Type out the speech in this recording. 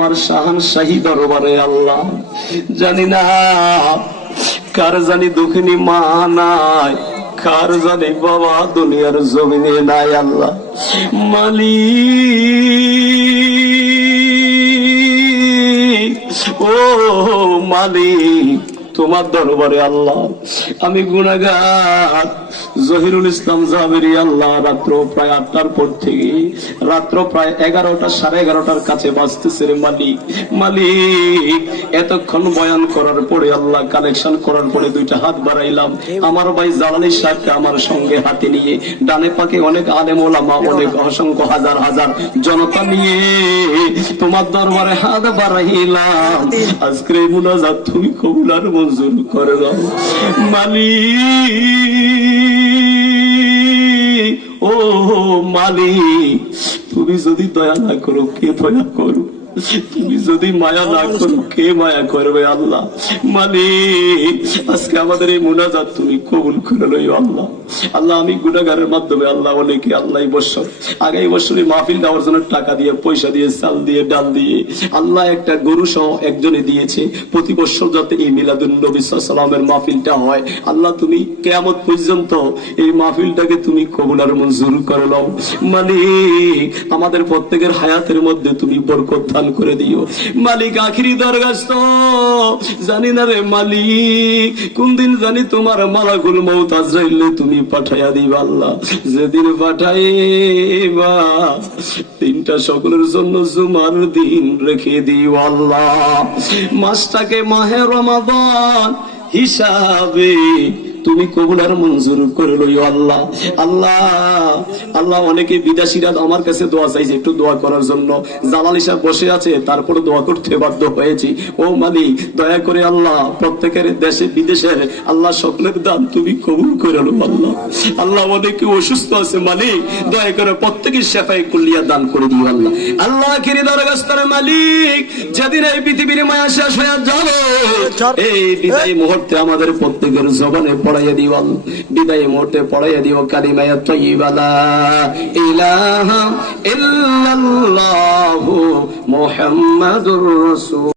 তোমার শাহানশাহী দরবারে আল্লাহ, জানি না কার জানি দুঃখিনী মা নাই, কার জানি বাবা দুনিয়ার জমিনে নাই আল্লাহ। মালিক, ও মালিক, তোমার দরবারে আল্লাহ আমি গুনাহগার জহিরুল ইসলাম জাবেরি আল্লাহ রাত্র প্রায় 8টার পর থেকে রাত্র প্রায় 11টা 11:30টার কাছে বাজতেছে রে মালিক। মালিক, এতক্ষণ বয়ান করার পরে আল্লাহ কালেকশন করার পরে 2টা হাত বাড়াইলাম, আমার ভাই জালালি সাহেবকে আমার সঙ্গে হাতে নিয়ে, ডানে পাকে অনেক আলেম ওলামা, অনেক অসংখ্য হাজার হাজার জনতা নিয়ে তোমার দরবারে হাত বাড়াইলাম। আজকের এই মুনাজাত তুমি কবুল আর মঞ্জুর করে দাও মালিক। ও মালিক, তুমি যদি দয়া না করো কে দয়া করো, তুমি যদি মায়া না করো কে মায়া করবে আল্লাহ। মালিক, আজকে আমাদের এই মুনাজাত তুমি কবুল করে লইও আল্লাহ। আল্লাহ, আমি গুনাহগারের মাধ্যমে আল্লাহ অনেকে আল্লাহ এই বছর আগামী বছরে মাহফিল দেওয়ার জন্য টাকা দিয়ে, পয়সা দিয়ে, চাল দিয়ে, ডাল দিয়ে আল্লাহ একটা গরু সহ একজনে দিয়েছে। প্রতি বছর যাতে এই মিলাদুন নবী সাল্লাল্লাহু আলাইহি মাহফিলটা হয় আল্লাহ, তুমি কিয়ামত পর্যন্ত এই মাহফিলটাকে তুমি কবুল আর মঞ্জুর করে নাও মালিক। আমাদের প্রত্যেকের হায়াতের মধ্যে তুমি বরকত দান করে দিও মালিক। আখিরি দরখাস্ত, জানি না রে মালিক কোন দিন জানি তোমার মালাকুল মউত আজরাইল তুমি পাঠাইয়া দিবা আল্লাহ। যেদিন পাঠাইবা দিনটা সকলের জন্য জুমার দিন রেখে দিও আল্লাহ। মাসটাকে মাহে রমাদান হিসাবে তুমি কবুল আর মঞ্জুর করে লইও আল্লাহ। আল্লাহ আল্লাহ, অনেকে বিদেশিরা আমার কাছে দোয়া চাইছে, একটু দোয়া করার জন্য। জালালি সাহেব বসে আছে, তারপরে দোয়া করতে বাধ্য হয়েছি। ও মালিক, দয়া করে আল্লাহ প্রত্যেকের দেশে বিদেশের আল্লাহ সকলের দান তুমি কবুল করে লো আল্লাহ। আল্লাহ, অনেকে অসুস্থ আছে মালিক, দয়া করে প্রত্যেকের শেফায়ে কুল্লিয়া দান করে দিও আল্লাহ। আল্লাহ, আখিরি দরখাস্তরে মালিক, যেদিন এই পৃথিবীর মায়া শেষ হয়ে যাবে এই বিদায় মুহূর্তে আমাদের প্রত্যেকের জবানে পড়াইয়া দিও আল্লাহ। বিদায় মুহূর্তে পড়াইয়া দিও কালিমা তাইয়্যিবা লা ইলাহা ইল্লাল্লাহু মুহাম্মাদুর রাসূল।